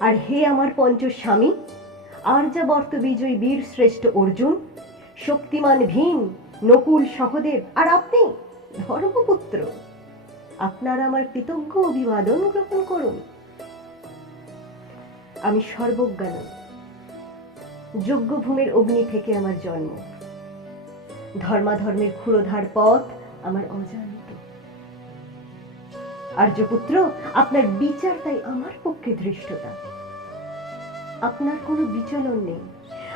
আর হে আমার পঞ্চস্বামী আর্যাবর্ত বিজয়ী বীর শ্রেষ্ঠ অর্জুন, শক্তিমান ভীম, নকুল সহদেব, আর আপনি ধর্মপুত্র, আপনারা আমার কৃতজ্ঞ অভিবাদন গ্রহণ করুন। আমি সর্বজ্ঞান, যজ্ঞভূমের অগ্নি থেকে আমার জন্ম। ধর্মাধর্মের ক্ষুরোধার পথ আমার অজানিত আর্যপুত্র, আপনার বিচার তাই আমার পক্ষে ধৃষ্টতা। আপনার কোনো বিচলন নেই।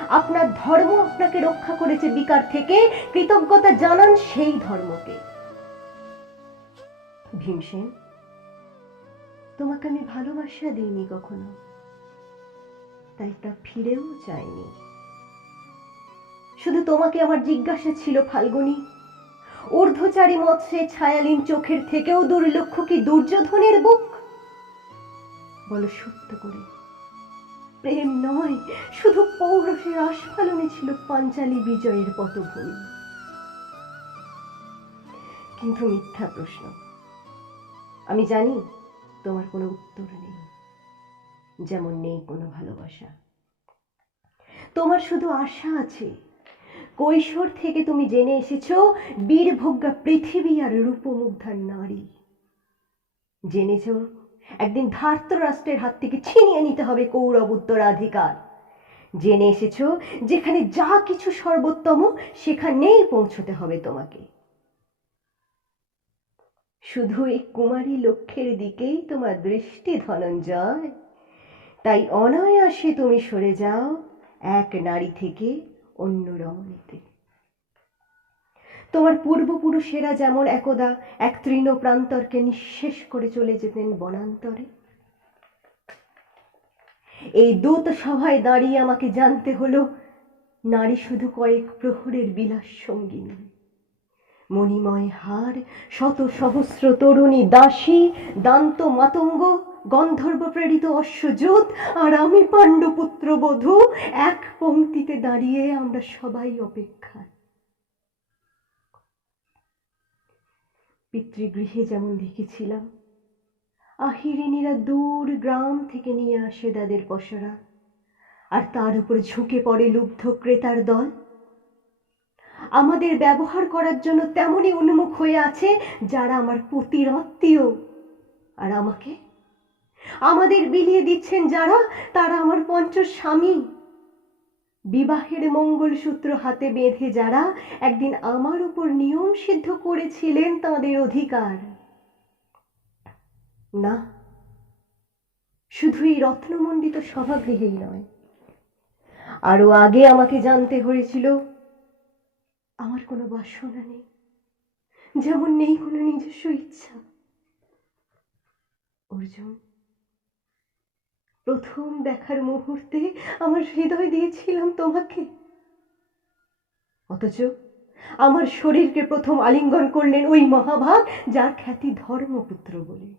আপনার ধর্ম আপনাকে রক্ষা করেছে বিকার থেকে, কৃতজ্ঞতা জানান সেই ধর্মকে। ভীমসেন, তোমাকে আমি ভালোবাসা দিইনি কখনো, তাই তা ফিরেও চাইনি। শুধু তোমাকে আমার জিজ্ঞাসা ছিল, ফাল্গুনী। ঊর্ধ্বচারী মৎস্যে ছায়ালীন চোখের থেকেও দুর্লক্ষ কি দুর্যোধনের বুক? বলো সত্য করে। প্রেম নয়, শুধু পৌরসের আস্ফালনে ছিল পাঞ্চালী বিজয়ের পটভূমি। কিন্তু মিথ্যা প্রশ্ন। আমি জানি তোমার কোনো উত্তর নেই, যেমন নেই কোনো ভালোবাসা। তোমার শুধু আশা আছে কৈশোর থেকে তুমি জেনে এসেছ, বীরভোগ্যা পৃথিবী আর রূপমুগ্ধার নারী। জেনেছ? একদিন ধার্ত রাষ্ট্রের হাত থেকে ছিনিয়ে নিতে হবে কৌরব উত্তরাধিকার জেনে এসেছ, যেখানে যা কিছু সর্বোত্তম, সেখানেই পৌঁছতে হবে তোমাকে। শুধু এই কুমারী লক্ষ্যের দিকেই তোমার দৃষ্টি ধনঞ্জয়। তাই অনায়াসে তুমি সরে যাও, এক নারী থেকে অন্য রমণীতে তোমার পূর্বপুরুষেরা যেমন একদা এক তৃণ প্রান্তরকে নিঃশেষ করে চলে যেতেন বনান্তরে। এই দূত সভায় দাঁড়িয়ে আমাকে জানতে হলো, নারী শুধু কয়েক প্রহরের বিলাস সঙ্গিনী মণিময় হার, শত সহস্র তরুণী দাসী, দান্ত মাতঙ্গ গন্ধর্ব প্রেরিত অশ্বযুত আর আমি পাণ্ডপুত্র বধূ এক পংক্তিতে দাঁড়িয়ে আমরা সবাই অপেক্ষায়। পিতৃগৃহে যেমন দেখেছিলাম, আহিরিনীরা দূর গ্রাম থেকে নিয়ে আসে তাদের পসরা আর তার উপর ঝুঁকে পড়ে লুব্ধ ক্রেতার দল। আমাদের ব্যবহার করার জন্য তেমনই উন্মুখ হয়ে আছে যারা আমার পতির আত্মীয়। আর আমাকে আমাদের বিলিয়ে দিচ্ছেন যারা, তারা আমার পঞ্চ স্বামী। বিবাহের মঙ্গলসূত্র হাতে বেঁধে যারা একদিন আমার উপর নিয়ম সিদ্ধ করেছিলেন তাদের অধিকার। না, শুধু এই রত্নমণ্ডিত সভাগৃহেই নয়। আরও আগে আমাকে জানতে হয়েছিল, আমার কোনো বাসনা নেই, যেমন নেই কোনো নিজস্ব ইচ্ছা। অর্জুন প্রথম দেখার মুহূর্তে আমার হৃদয় দিয়েছিলাম তোমাকে। অথচ আমার শরীরকে প্রথম আলিঙ্গন করলেন ওই মহাভাগ, যার খ্যাতি ধর্মপুত্র বলে।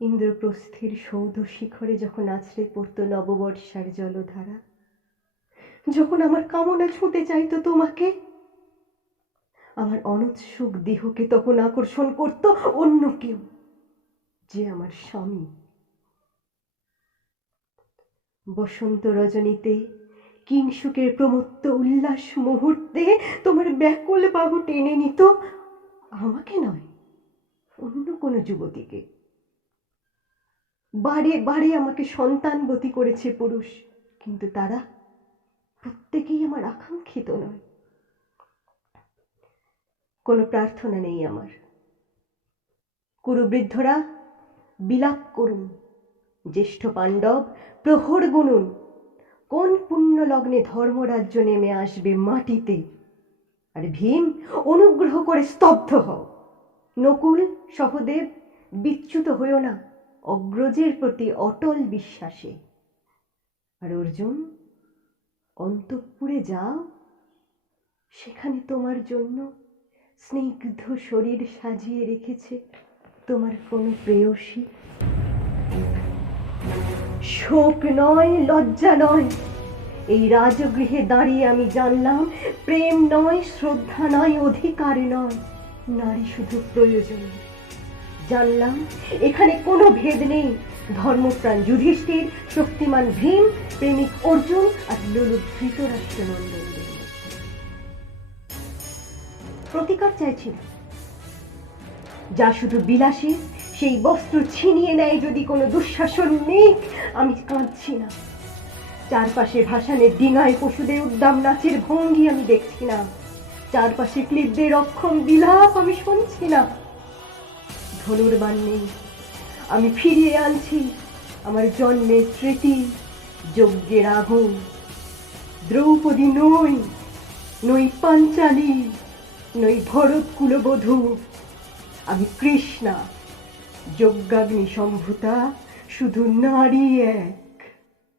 ইন্দ্রপ্রস্থির সৌধ শিখরে যখন আছড়ে পড়তো নববর্ষার জলধারা, যখন আমার কামনা ছুঁতে চাইতো তোমাকে, আমার অনুৎসুক দেহকে তখন আকর্ষণ করত অন্য কেউ। যে আমার স্বামী। বসন্ত রজনীতে কিংসুকের প্রমত্ত উল্লাস মুহূর্তে তোমার ব্যাকুল বাবু টেনে নিত, আমাকে নয়, অন্য কোনো যুবতীকে। বারে বারে আমাকে সন্তানবতী করেছে পুরুষ, কিন্তু তারা প্রত্যেকেই আমার আকাঙ্ক্ষিত নয়। কোনো প্রার্থনা নেই আমার। কুরুবৃদ্ধরা বিলাপ করুন। জ্যেষ্ঠ পাণ্ডব, প্রহর গুনুন। কোন পুণ্য লগ্নে ধর্মরাজ্য নেমে আসবে মাটিতে? আর ভীম অনুগ্রহ করে স্তব্ধ হও। নকুল, সহদেব, বিচ্যুত হইও না। অগ্রজের প্রতি অটল বিশ্বাসে। আর অর্জুন, অন্তঃপুরে যাও। সেখানে তোমার জন্য স্নিগ্ধ শরীর সাজিয়ে রেখেছে তোমার কোনো প্রেয়সী? শোক নয়, লজ্জা নয়। এই রাজগৃহে দাঁড়িয়ে আমি জানলাম, প্রেম নয়, শ্রদ্ধা নয়, অধিকার নয়। নারী শুধু প্রয়োজন। জানলাম, এখানে কোনো ভেদ নেই। ধর্মপ্রাণ যুধিষ্ঠির, শক্তিমান ভীম, প্রেমিক অর্জুন আর লোলুপ ধৃতরাষ্ট্র প্রতিকার চাইছি না যা শুধু বিলাসী, সেই বস্ত্র ছিনিয়ে নেয় যদি কোনো দুঃশাসন নেই, আমি কাঁদছি না। চারপাশে ভাসানের ডিঙায় পশুদের উদ্দাম, নাচের ভঙ্গি আমি দেখছি না। চারপাশে ক্লিবদের অক্ষম বিলাপ আমি শুনছি না। ধনুর্বান নেই। আমি ফিরিয়ে আনছি আমার জন্মের স্মৃতি, যজ্ঞের আগুন। দ্রৌপদী নই নই পাঞ্চালী, নই ভরত কুলবধূ আমি কৃষ্ণা যজ্ঞাগ্নি সম্ভূতা শুধু নারী এক।